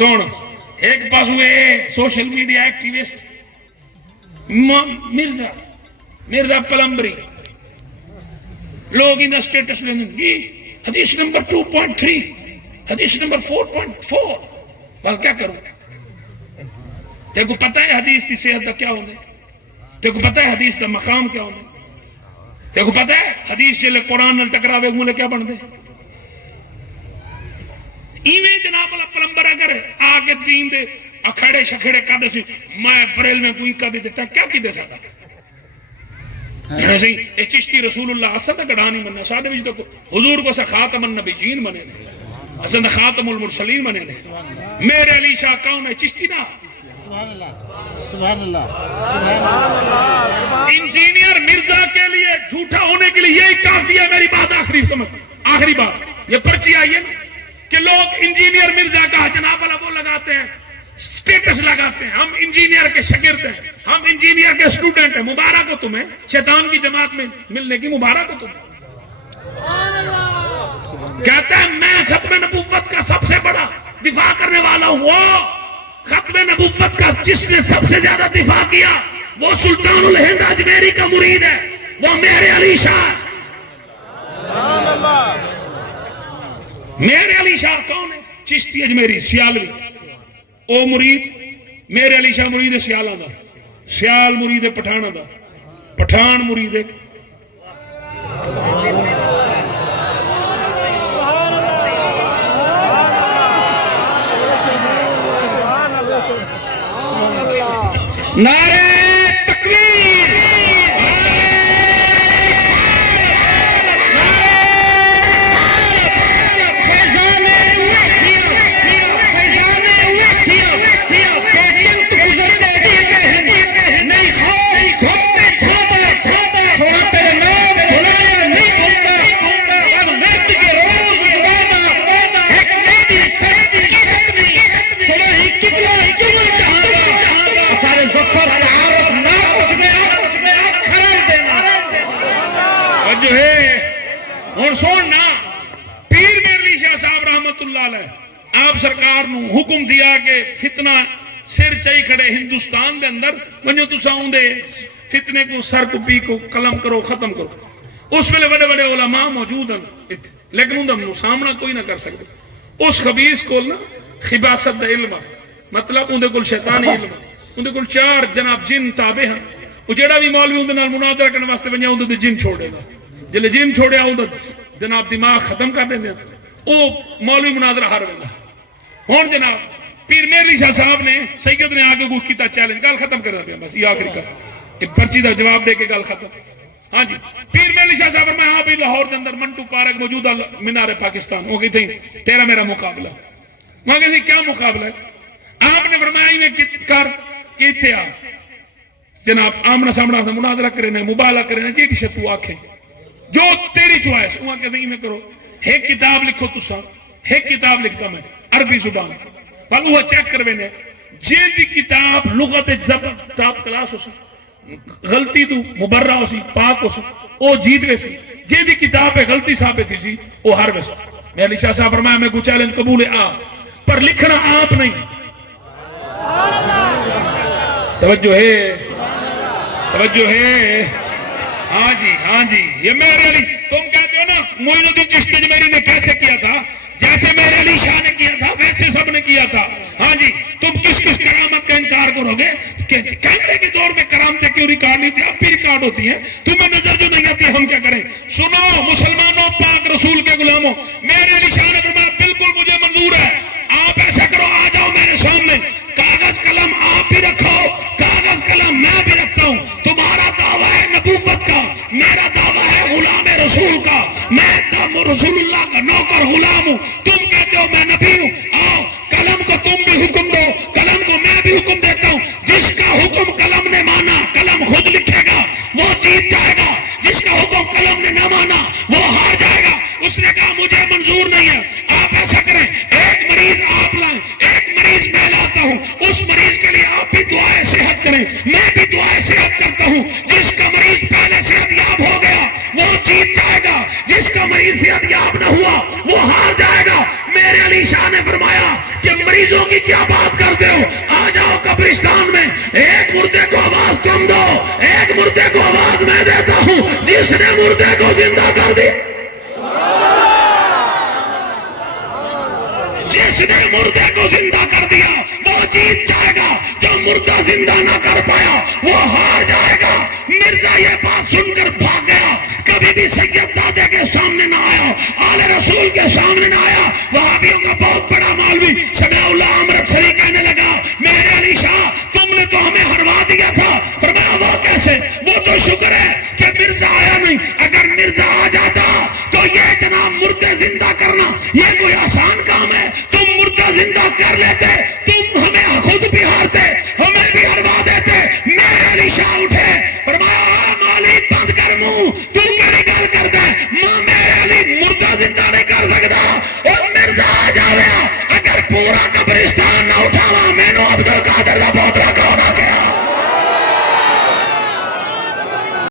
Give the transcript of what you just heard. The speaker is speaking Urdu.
سن ایک پاس ہوئے سوشل میڈیا ایکٹیوسٹ مرزا پلمبری لوگ ان سٹیٹس لیں گے حدیث نمبر 2.3 حدیث نمبر 4.4 بس کیا کروں تے کو پتہ ہے حدیث کی صحت کا کیا ہونا تے کو پتہ ہے حدیث کا مقام کیا ہونا تے کو پتہ ہے حدیث جلے قرآن نال ٹکراوے مولے کیا بن دے ایویں جناب والا پلمبر اگر آ کے دین دے اکھڑے شکھڑے کر دے سی میں بریل میں کوئی کر دیتا کیا کی دے سکتا اے چشتی رسول اللہ اصلا تا گڑھانی مننا سادے وچ تو حضور کو سا خاتم النبیین منے نے اصلا خاتم المرسلین منے نے میرے علی شاہ کون ہے چشتی نا سبحان اللہ سبحان اللہ انجینئر مرزا کے لیے جھوٹا ہونے کے لیے یہی کافی ہے میری بات آخری سمجھ آخری بات یہ پرچی آئی ہے نا کہ لوگ انجینئر مرزا کا جناب والا وہ لگاتے ہیں سٹیٹس لگاتے ہیں ہم انجینئر کے شاگرد ہیں ہم انجینئر کے اسٹوڈنٹ ہیں مبارک ہو تمہیں شیطان کی جماعت میں ملنے کی مبارک ہو تمہیں کہتا ہے میں ختم نبوت کا سب سے بڑا دفاع کرنے والا ہوں وہ ختم نبوت کا جس نے سب سے زیادہ دفاع کیا وہ سلطان الہند اجمیری کا مرید ہے وہ میرے علی شاہ میرے علی شاہ کون ہے چشتی اجمیری سیالوی او مرید میرے علی شاہ مرید سیالہ دا سیال مرید پٹھانا دا پٹھان مرید نعرہ تکبیر آپ سرکار نو حکم دیا کہ فتنہ سر چائی کھڑے ہندوستان دے اندر ونجو تو ساؤں دے فتنے کو سر کو پی کو قلم کرو ختم کرو اس میں بڑے بڑے علماء موجود ہیں لیکن انہوں سامنا کوئی نہ کر سکتے اس خبیث کو نا خباست دا علم مطلب انہوں کو شیطانی علم انہوں کو چار جناب جن تابع ہیں وہ جڑا بھی مولوی انہوں مناظرہ کرنے واسطے ونجا انہوں دے جن چھوڑے گا جلے جن چھوڑے انہوں جناب دماغ ختم کر دیں دیں او مولوی مناظرہ ہار ویلا ہون جناب پیر میرلی شاہ صاحب نے سید نے آگے کوئی کیتا چیلنج گل ختم کر دیا بس یہ آخری کا پرچی دا جواب دے کے گل ختم ہاں جی پیر میرلی شاہ صاحب فرمایا ہاں بھی لاہور دے اندر منٹو پارک موجودہ مینار پاکستان ہو گئی تھی تیرا میرا مقابلہ وہاں کہتے کیا مقابلہ ہے آپ نے فرمایا میں کر کیتے آ جناب آمنا سامنا سے مناظرہ کرنے مبالغہ کرنے جی کسی تو آکھیں جو تیری چوائس وہاں کہتے ہیں میں کرو ایک کتاب لکھو تو سا ایک کتاب لکھتا میں عربی زبان پھر وہ چیک کروے نے جی دی کتاب لغت زبان ٹاپ کلاس ہو سی غلطی تو مبرہ ہو سی پاک ہو سی او جیت گئے سی جی دی کتاب پہ غلطی ثابت تھی سی وہ ہر ویسا میں علی شاہ صاحب فرمایا میں کو چیلنج قبول ہے پر لکھنا آپ نہیں توجہ ہے ہاں جی یہ میرے علی تم کہتے ہو نا معین الدین چشتی اجمیری نے کیسے کیا تھا جیسے میرے علی شاہ نے کیا تھا ویسے سب نے کیا تھا ہاں جی تم کس کرامت کا انکار کرو گے کیمرے کے دور میں کرامتیں کیوں ریکارڈ نہیں تھی اب بھی ریکارڈ ہوتی ہیں تمہیں نظر جو نہیں آتی ہم کیا کریں سنو مسلمانوں پاک رسول کے غلاموں میرے علی شاہ نے فرمایا بالکل مجھے منظور ہے آپ ایسا کرو آ جاؤ میرے سامنے کاغذ قلم آپ بھی رکھو کاغذ قلم میں بھی رکھتا ہوں تمہارا دعویٰ ہے نبوت کا میرا دعویٰ ہے غلام رسول کا میں رسول اللہ کا نوکر غلام ہوں تم کہتے ہو میں نبی ہوں آؤ قلم کو تم بھی حکم دو قلم کو میں بھی حکم دیتا ہوں جس کا حکم قلم نے مانا قلم خود لکھے گا وہ جیت جائے گا جس کا حکم قلم نے نہ مانا وہ ہار جائے گا اس نے کہا مجھے منظور نہیں ہے آپ ایسا کریں ایک مریض آپ لائیں ایک مریض میں لاتا ہوں اس مریض کے لیے آپ بھی دعائیں صحت کریں میں بھی دعائیں صحت کرتا ہوں جس کا مریض پہلے صحت یاب ہو گیا وہ جیت جائے گا جس کا مریض صحت یاب نہ ہوا وہ ہار جائے گا میرے علی شاہ نے فرمایا کہ مریض مریضوں کی کیا بات کرتے ہو؟ آ جاؤ قبرستان میں، ایک مردے کو آواز تم دو، ایک مردے کو آواز میں دیتا ہوں، جس نے مردے کو زندہ کر دی، جس نے مردے کو زندہ کر دیا وہ جیت جائے گا، جو مردہ زندہ نہ کر پایا وہ ہار جائے گا۔ مرزا یہ بات سن کر بھاگ گیا، کبھی بھی سید زادے کے سامنے نہ آیا، آل رسول کے سامنے نہ آیا۔